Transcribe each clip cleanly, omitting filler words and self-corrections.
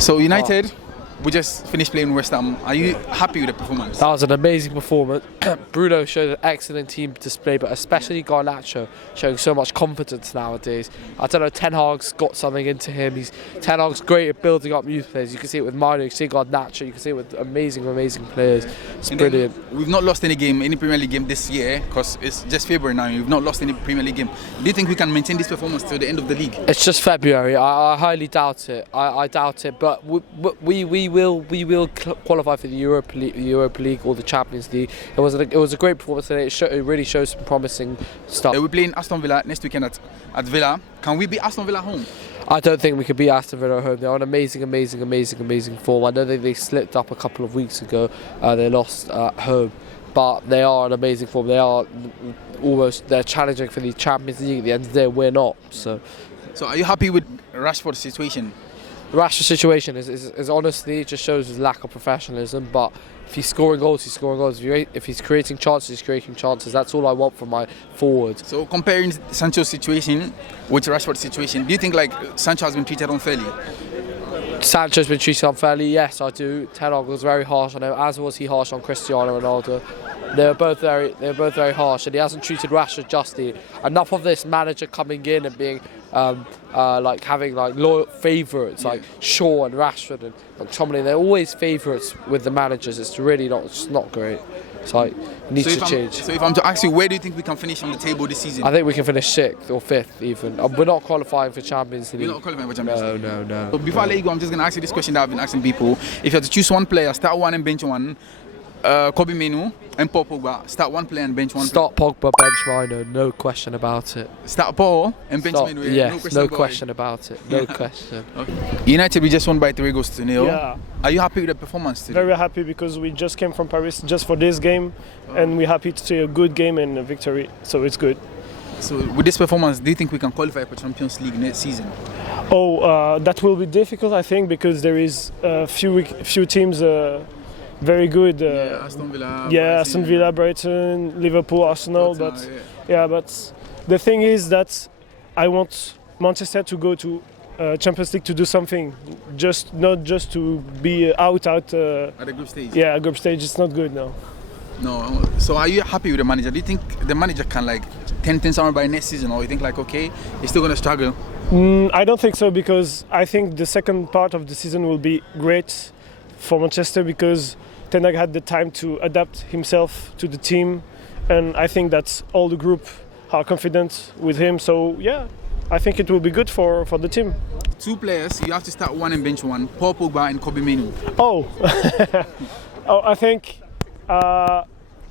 So United, we just finished playing West Ham. Are you happy with the performance? That was an amazing performance. Bruno showed an excellent team display, but especially Garnacho showing so much confidence nowadays. I don't know, Ten Hag's got something into him. Ten Hag's great at building up youth players. You can see it with Mino, you can see Garnacho, you can see it with amazing players. It's brilliant. We've not lost any Premier League game this year because it's just February now. We've not lost any Premier League game. Do you think we can maintain this performance till the end of the league? It's just February. I highly doubt it. I doubt it, but we will qualify for the Europa League or the Champions League. It was a great performance today. It really shows some promising stuff. We're playing Aston Villa next weekend at Villa. Can we beat Aston Villa at home? I don't think we could beat Aston Villa at home. They're on amazing form. I know they slipped up a couple of weeks ago. They lost at home, but they are on amazing form. They're challenging for the Champions League at the end of the day. We're not. So are you happy with Rashford's situation? The Rashford situation is honestly, it just shows his lack of professionalism. But if he's scoring goals, he's scoring goals. If he's creating chances, he's creating chances. That's all I want from my forwards. So comparing Sancho's situation with Rashford's situation, do you think like Sancho has been treated unfairly? Sancho's been treated unfairly, yes, I do. Ten Hag was very harsh on him, as was he harsh on Cristiano Ronaldo. They were both very harsh, and he hasn't treated Rashford justly. Enough of this manager coming in and being having loyal favourites like Shaw and Rashford and McTominay. They're always favourites with the managers. It's really not great. It's like it needs to change. So if I'm to ask you, where do you think we can finish on the table this season? I think we can finish 6th or 5th even. We're not qualifying for Champions League. We're not qualifying for Champions League? No. So before I let you go, I'm just going to ask you this question that I've been asking people. If you had to choose one player, start one and bench one, Kobe Menu and Paul Pogba, start one player and bench one. Start Pogba, bench Mino, no question about it. Start Paul and bench Menu? Yes, no question about it. No question. Okay. United, we just won by 3 goals to 0. Yeah. Are you happy with the performance today? Very happy because we just came from Paris just for this game, and we're happy to see a good game and a victory, so it's good. So with this performance, do you think we can qualify for Champions League next season? That will be difficult, I think, because there is a few teams very good. Aston Villa. Aston Villa, Brighton, Liverpool, Arsenal. But the thing is that I want Manchester to go to Champions League to do something, not just to be out at the group stage. Yeah, group stage. It's not good now. No. So are you happy with the manager? Do you think the manager can turn things around by next season, or you think he's still going to struggle? I don't think so, because I think the second part of the season will be great for Manchester because Ten Hag had the time to adapt himself to the team, and I think that all the group are confident with him. So I think it will be good for the team. 2 players, you have to start one and bench one, Paul Pogba and Kobe Menu. I think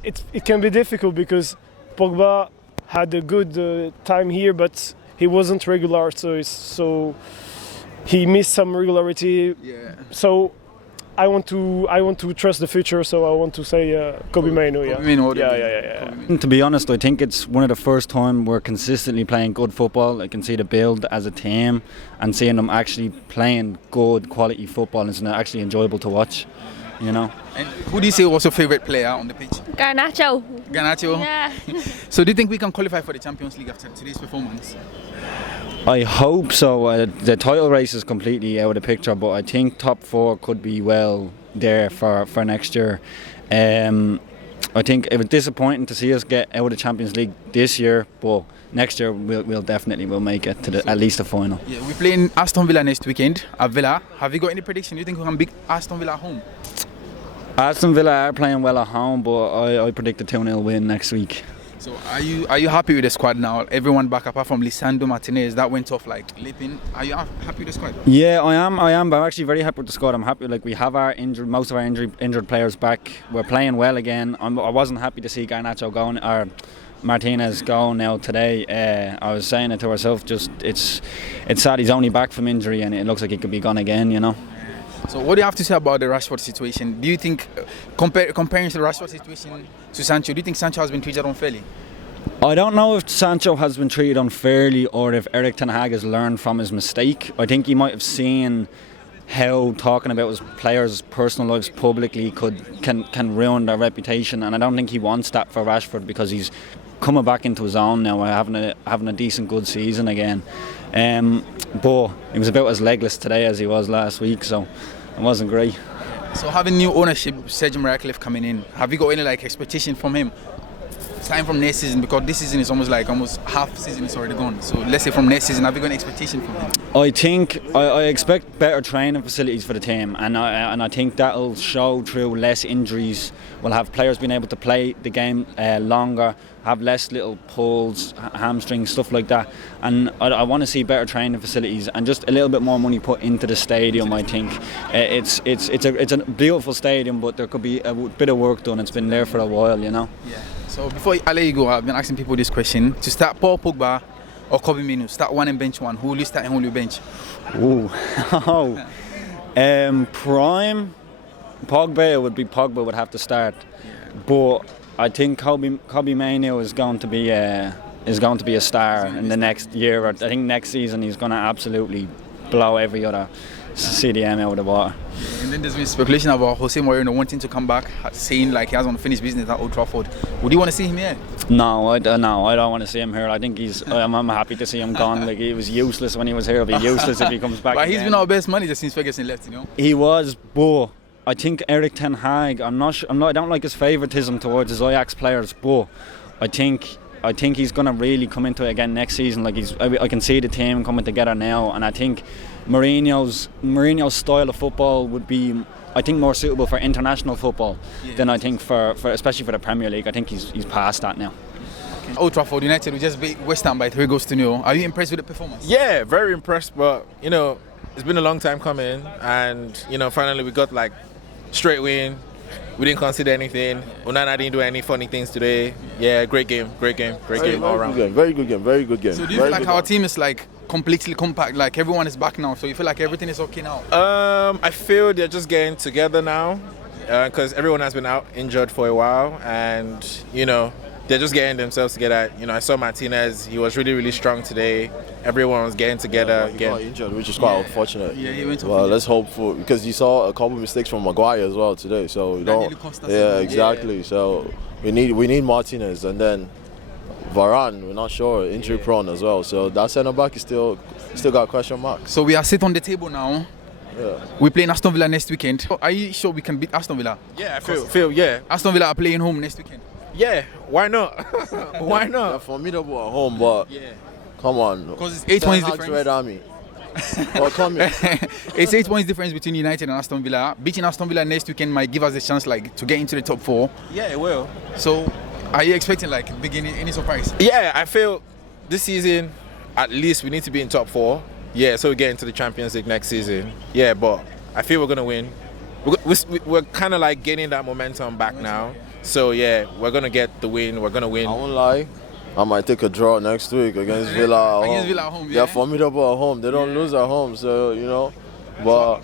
it can be difficult because Pogba had a good time here, but he wasn't regular, so he missed some regularity. Yeah. So I want to trust the future, so I want to say Kobe Menu. Yeah. To be honest, I think it's one of the first time we're consistently playing good football. I can see the build as a team and seeing them actually playing good quality football. It's actually enjoyable to watch, you know. And who do you say was your favourite player on the pitch? Garnacho. Yeah. So do you think we can qualify for the Champions League after today's performance? I hope so. The title race is completely out of the picture, but I think top 4 could be well there for next year. I think it was disappointing to see us get out of the Champions League this year, but next year we'll definitely make it to at least the final. Yeah, we're playing Aston Villa next weekend at Villa. Have you got any prediction? Do you think we can beat Aston Villa at home? Aston Villa are playing well at home, but I predict a 2-0 win next week. So are you happy with the squad now? Everyone back apart from Lisandro Martinez, that went off like leaping. Are you happy with the squad? Yeah, I am. But I'm actually very happy with the squad. I'm happy. We have most of our injured players back. We're playing well again. I wasn't happy to see Garnacho going or Martinez going now today. I was saying it to ourselves. Just it's sad he's only back from injury and it looks like he could be gone again. You know. So what do you have to say about the Rashford situation? Do you think, comparing the Rashford situation to Sancho, do you think Sancho has been treated unfairly? I don't know if Sancho has been treated unfairly or if Erik ten Hag has learned from his mistake. I think he might have seen how talking about his players' personal lives publicly can ruin their reputation, and I don't think he wants that for Rashford because he's coming back into his own now, having a decent, good season again. But he was about as legless today as he was last week, so it wasn't great. So having new ownership, Sergio Ratcliffe coming in, have you got any like expectation from him? Starting from next season, because this season is almost half season is already gone. So let's say from next season, have you got any expectation from him? I think I expect better training facilities for the team, and I think that'll show through less injuries. We'll have players being able to play the game longer, have less little pulls, hamstrings, stuff like that. And I want to see better training facilities and just a little bit more money put into the stadium. I think it's a beautiful stadium, but there could be a bit of work done. It's been there for a while, you know. Yeah. So before I let you go, I've been asking people this question: to start Paul Pogba or Kobbie Mainoo, start one and bench one. Who will you start and who will you bench? Ooh, prime Pogba would have to start, but I think Kobbie Mainoo is going to be a star in the next year. I think next season he's going to absolutely blow every other CDM out of the water. And then there's been speculation about Jose Mourinho wanting to come back, saying like he has unfinished business at Old Trafford. Would you want to see him here? No, I don't want to see him here. I think I'm happy to see him gone. Like, he was useless when he was here. He'll be useless if he comes back. But again. He's been our best manager since Ferguson left, you know. He was, but I think Erik ten Hag. I don't like his favouritism towards his Ajax players, but I think he's going to really come into it again next season. Like I can see the team coming together now, and I think Mourinho's style of football would be, I think, more suitable for international football than I think for especially for the Premier League. I think he's past that now. Okay. Old Trafford United, we just beat West Ham by 3-0. Are you impressed with the performance? Yeah, very impressed. But it's been a long time coming, and finally we got like straight win. We didn't consider anything. Onana didn't do any funny things today. Yeah, great game all around. Very good game. So do you feel like our team is like completely compact, like everyone is back now, so you feel like everything is okay now? I feel they're just getting together now, because everyone has been out injured for a while, and they're just getting themselves together. I saw Martinez; he was really strong today. Everyone was getting together. He got injured, which is quite unfortunate. Yeah, he went off. Well, let's hope for, because you saw a couple of mistakes from Maguire as well today. So you don't. Yeah, exactly. Yeah. So we need Martinez, and then Varane, we're not sure, injury prone as well. So that centre back is still got question marks. So we are sit on the table now. Yeah. We play Aston Villa next weekend. Are you sure we can beat Aston Villa? Yeah, I feel yeah. Aston Villa are playing home next weekend. Yeah, why not? Why not? They're formidable at home, but come on. Because it's 8 points difference. Red Army. Well, come here. It's 8 points difference between United and Aston Villa. Beating Aston Villa next weekend might give us a chance like to get into the top 4. Yeah, it will. So, are you expecting like any surprise? Yeah, I feel this season at least we need to be in top 4. Yeah, so we get into the Champions League next season. Yeah, but I feel we're gonna win. We're kind of like getting that momentum back now. So yeah, we're gonna get the win. We're gonna win. I won't lie. I might take a draw next week against Villa at home. They're formidable at home. They don't lose at home, so But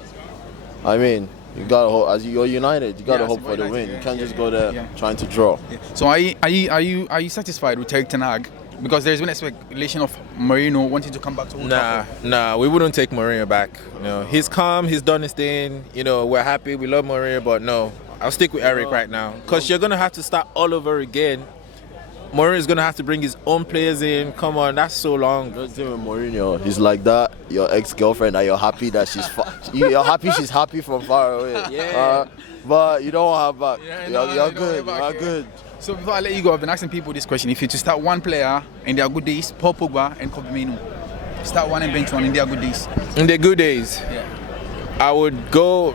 I mean, you gotta hope. As you're United, you gotta hope for the win. You can't just go there trying to draw. Yeah. So are you satisfied with Erik ten Hag? Because there's been a speculation of Mourinho wanting to come back to Old Trafford. Nah, we wouldn't take Mourinho back. He's calm. He's done his thing. We're happy. We love Mourinho, but no. I'll stick with Erik right now, because you're going to have to start all over again. Mourinho is going to have to bring his own players in. Come on, that's so long. Don't tell me Mourinho. He's like that. Your ex-girlfriend, and you're happy that you're happy she's happy from far away. Yeah. But you don't have back. Yeah, you're good. You're good. So before I let you go, I've been asking people this question. If you to start one player in their good days, Paul Pogba and Kobbie Mainoo. Start one and bench one in their good days. In their good days? Yeah. I would go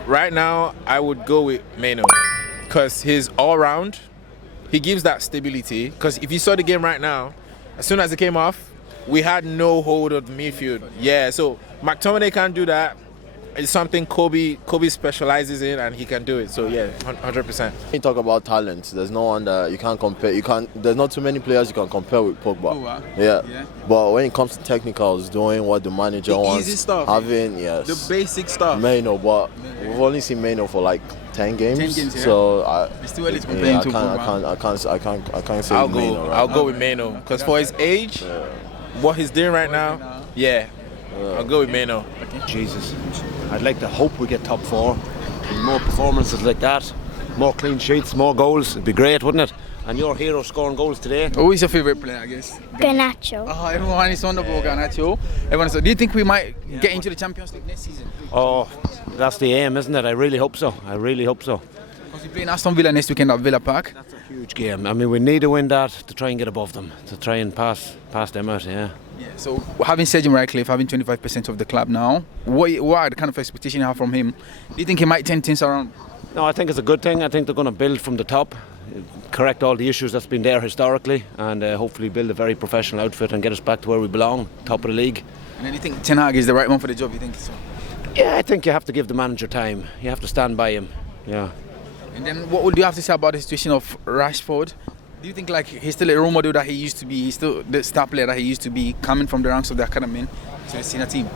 with Mainoo, because he's all round. He gives that stability. Because if you saw the game right now, as soon as it came off, we had no hold of the midfield. Yeah, so McTominay can't do that. It's something Kobe specializes in, and he can do it. So yeah, 100%. When you talk about talent, there's no one that you can't compare. There's not too many players you can compare with Pogba. Yeah. But when it comes to technicals, doing what the manager wants, easy stuff, having the basic stuff. Mainoo, but we've only seen Mainoo for like 10 games. 10 games, yeah. So it's too early to compare him to Pogba. I can't say Mainoo. I'll go with Mainoo, because for his age, what he's doing right now, I'll go with Mainoo. Jesus, I'd like to hope we get top 4. And more performances like that, more clean sheets, more goals. It'd be great, wouldn't it? And your hero scoring goals today. Who is your favourite player, I guess? Garnacho. Oh, everyone is wonderful, Garnacho. Everyone. So, do you think we might get into the Champions League next season? Oh, that's the aim, isn't it? I really hope so. Because we're playing Aston Villa next weekend at Villa Park. That's a huge game. I mean, we need to win that to try and get above them, to try and pass them out, yeah. So, having Sir Ratcliffe, having 25% of the club now, what are the kind of expectation you have from him? Do you think he might turn things around? No, I think it's a good thing. I think they're going to build from the top, correct all the issues that's been there historically, and hopefully build a very professional outfit and get us back to where we belong, top of the league. And then you think Ten Hag is the right one for the job, you think so? Yeah, I think you have to give the manager time. You have to stand by him, yeah. And then what would you have to say about the situation of Rashford? Do you think like he's still a role model that he used to be? He's still the star player that he used to be, coming from the ranks of the academy to the senior team?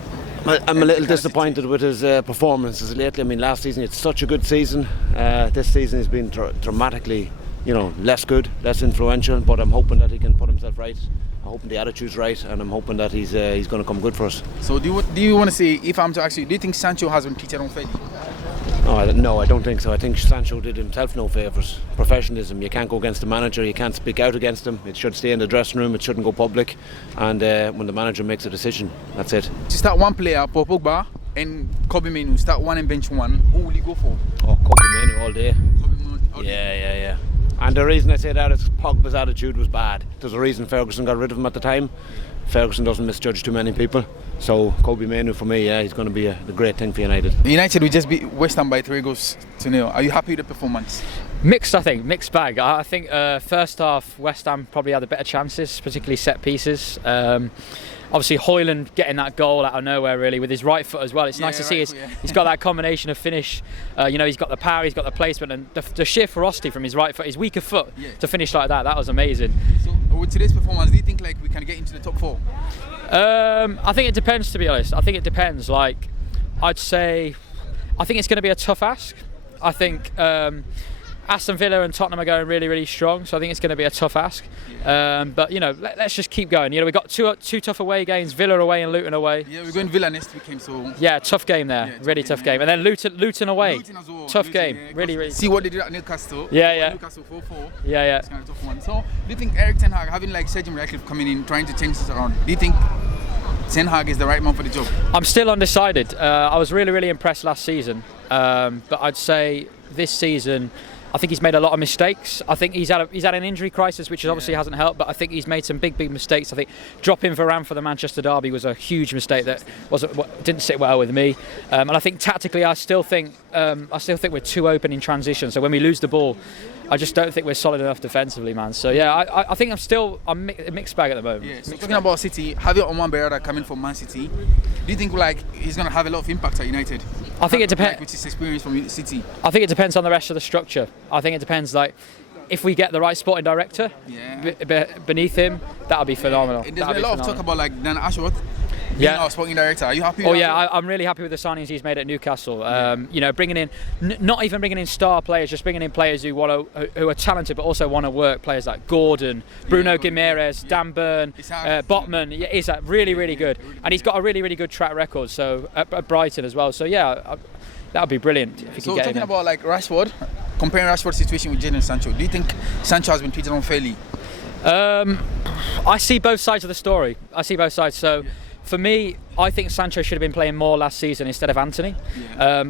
I'm a little disappointed with his performances lately. I mean, last season it's such a good season. This season has been dramatically, less good, less influential. But I'm hoping that he can put himself right. I'm hoping the attitude's right, and I'm hoping that he's going to come good for us. So do you want to say, if I'm to ask you, do you think Sancho has been treated unfairly? No, I don't think so. I think Sancho did himself no favours. Professionalism. You can't go against the manager. You can't speak out against him. It should stay in the dressing room. It shouldn't go public. And when the manager makes a decision, that's it. To start one player, Paul Pogba and Kobe Mainoo, start one and bench one. Who will you go for? Oh, Kobe Mainoo all day. Yeah. And the reason I say that is Pogba's attitude was bad. There's a reason Ferguson got rid of him at the time. Ferguson doesn't misjudge too many people. So Kobe Mainoo for me, he's going to be the great thing for United. United will just beat West Ham by 3-0. Are you happy with the performance? Mixed, I think. Mixed bag. I think first half West Ham probably had the better chances, particularly set pieces. Obviously Højlund getting that goal out of nowhere really with his right foot as well. It's nice to see he's got that combination of finish. He's got the power, he's got the placement, and the sheer ferocity from his right foot, his weaker foot to finish like that was amazing. So with today's performance, do you think like we can get into the top 4? I think it depends, to be honest. I think it depends. Like, I'd say, I think it's going to be a tough ask. I think Aston Villa and Tottenham are going really, really strong, so I think it's going to be a tough ask. But let's just keep going. We've got two tough away games: Villa away and Luton away. Yeah, we're going Villa next weekend, so yeah, tough game there, really tough game. And then Luton away, Luton as well. tough game, yeah, really. See what they did at Newcastle. Yeah. Newcastle 4-4. Yeah. It's kind of a tough one. So, do you think Erik Ten Hag, having like Sir Ratcliffe coming in, trying to change this around, do you think Ten Hag is the right man for the job? I'm still undecided. I was really, really impressed last season, but I'd say this season, I think he's made a lot of mistakes. I think he's had an injury crisis, which obviously hasn't helped. But I think he's made some big mistakes. I think dropping Varane for the Manchester derby was a huge mistake that didn't sit well with me. And I think tactically, I still think we're too open in transition. So when we lose the ball, I just don't think we're solid enough defensively, man. So yeah, I think I'm a mixed bag at the moment. Yeah. So talking about City, having Oman Berada coming from Man City, do you think like he's going to have a lot of impact at United? I think it depends. Like, with his experience from City. I think it depends on the rest of the structure. I think it depends, like, if we get the right sporting director beneath him, that'll be phenomenal. There's been a lot of talk about like Dan Ashworth being our sporting director. Are you happy with that? I'm really happy with the signings he's made at Newcastle. Bringing in, not even bringing in star players, just bringing in players who are talented but also want to work. Players like Gordon, Bruno Guimaraes, Dan Burn, Botman. Yeah, he's really, really good, and he's got a really, really good track record. So at Brighton as well. So yeah, that would be brilliant if you could get him. So talking about like Rashford, comparing Rashford's situation with Jadon Sancho, do you think Sancho has been treated unfairly? I see both sides of the story. So. For me, I think Sancho should have been playing more last season instead of Anthony,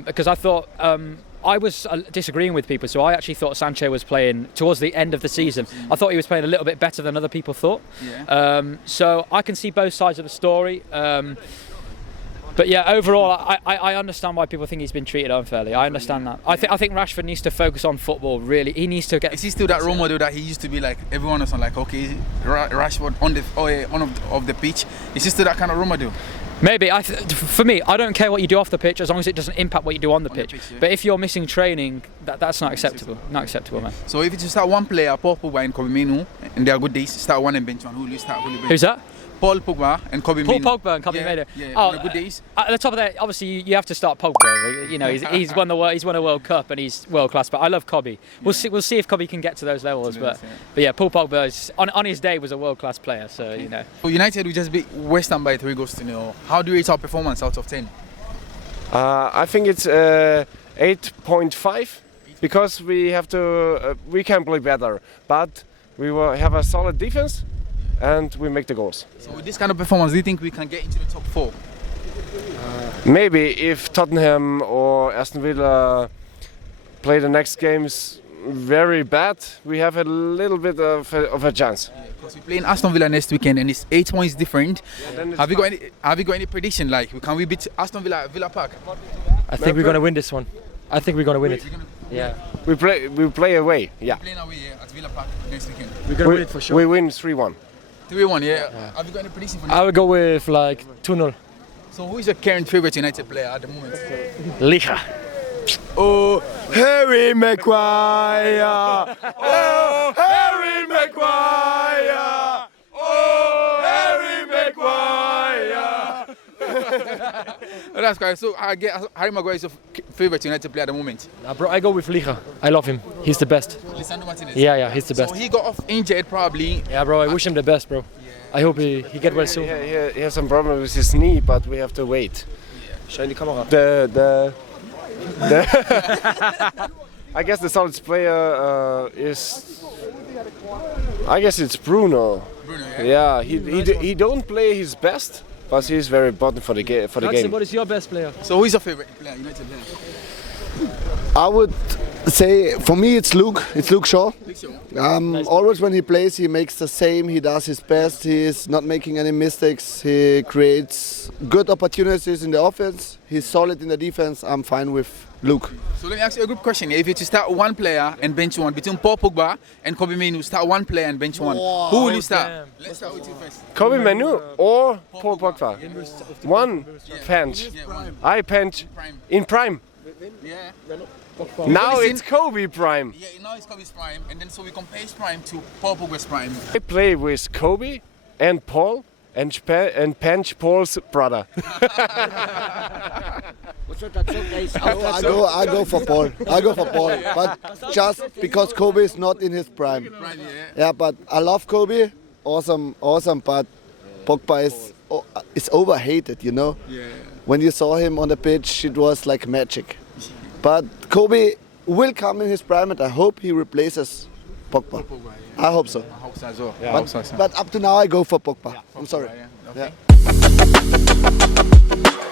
because I thought I was disagreeing with people. So I actually thought Sancho was playing towards the end of the season. I thought he was playing a little bit better than other people thought. So I can see both sides of the story. But yeah, overall, I understand why people think he's been treated unfairly. I understand that. I think Rashford needs to focus on football. Really, he needs to get. Is he still that role model that he used to be? Like everyone was like, okay, Rashford on the pitch. Is he still that kind of role model? Maybe. For me, I don't care what you do off the pitch as long as it doesn't impact what you do on the pitch. But if you're missing training, that's not acceptable. Not acceptable, man. So if you just start one player, Paul Pogba and Kobe Mainoo, and they are good days, start one and bench one. Who will you start? Who's that? Paul Pogba and Kobe Mainoo. Paul Pogba and Kobe Mainoo. Yeah, good days. At the top of that, obviously you have to start Pogba. He's won a World Cup and he's world class. But I love Kobe. We'll see if Kobe can get to those levels. But yeah, Paul Pogba is, on his day was a world class player. So So United will just beat West Ham by 3-0. How do you rate our performance out of 10? I think it's 8.5. because we have to. We can play better, but we will have a solid defense, and we make the goals. So with this kind of performance, do you think we can get into the top 4? Maybe if Tottenham or Aston Villa play the next games very bad, we have a little bit of a chance. Because we're playing Aston Villa next weekend and it's 8 points different. Yeah, Have you got any prediction? Like, can we beat Aston Villa at Villa Park? I think we're gonna win this one. I think we're gonna win it. Yeah. We play away. Yeah. We're playing away at Villa Park next weekend. We're gonna win it for sure. We win 3-1. 3-1, yeah. Have you got any prediction for next I would go with like 2-0. So who is your current favourite United player at the moment? Liga. Oh, Harry Maguire! Oh, Harry Maguire! Oh, Harry Maguire! That's correct. So I get Harry Maguire is your favourite United player at the moment. Bro, I go with Liga. I love him. He's the best. Lisandro Martinez. Yeah, he's the best. So he got off injured probably. Yeah, bro, I wish him the best, bro. I hope he get well soon. He has some problem with his knee, but we have to wait. Shiny camera. I guess the solid player is. I guess it's Bruno. Bruno, Yeah, he don't play his best, but he's very important for the game. What is your best player? So who is your favourite player, United player? I would say for me it's Luke. It's Luke Shaw. Always when he plays, he makes the same. He does his best. He is not making any mistakes. He creates good opportunities in the offense. He's solid in the defense. I'm fine with Luke. So let me ask you a good question. If you to start one player and bench one between Paul Pogba and Kobe Mainoo, start one player and bench one. Who will you start? Damn. Let's start with you first. Kobe Mainoo or Paul Pogba. One bench. Yeah, one. I bench in prime. Yeah. Now it's Kobe prime. Yeah, now it's Kobe's prime, and then so we compare his prime to Paul Pogba's prime. I play with Kobe and Paul and bench Paul's brother. I go for Paul. I go for Paul. But just because Kobe is not in his prime. Yeah, but I love Kobe. Awesome. But Pogba is overhated, you know. Yeah. When you saw him on the pitch, it was like magic. But Kobe will come in his prime, and I hope he replaces Pogba. I hope so. I hope so as well. But up to now, I go for Pogba. I'm sorry. Okay. Yeah.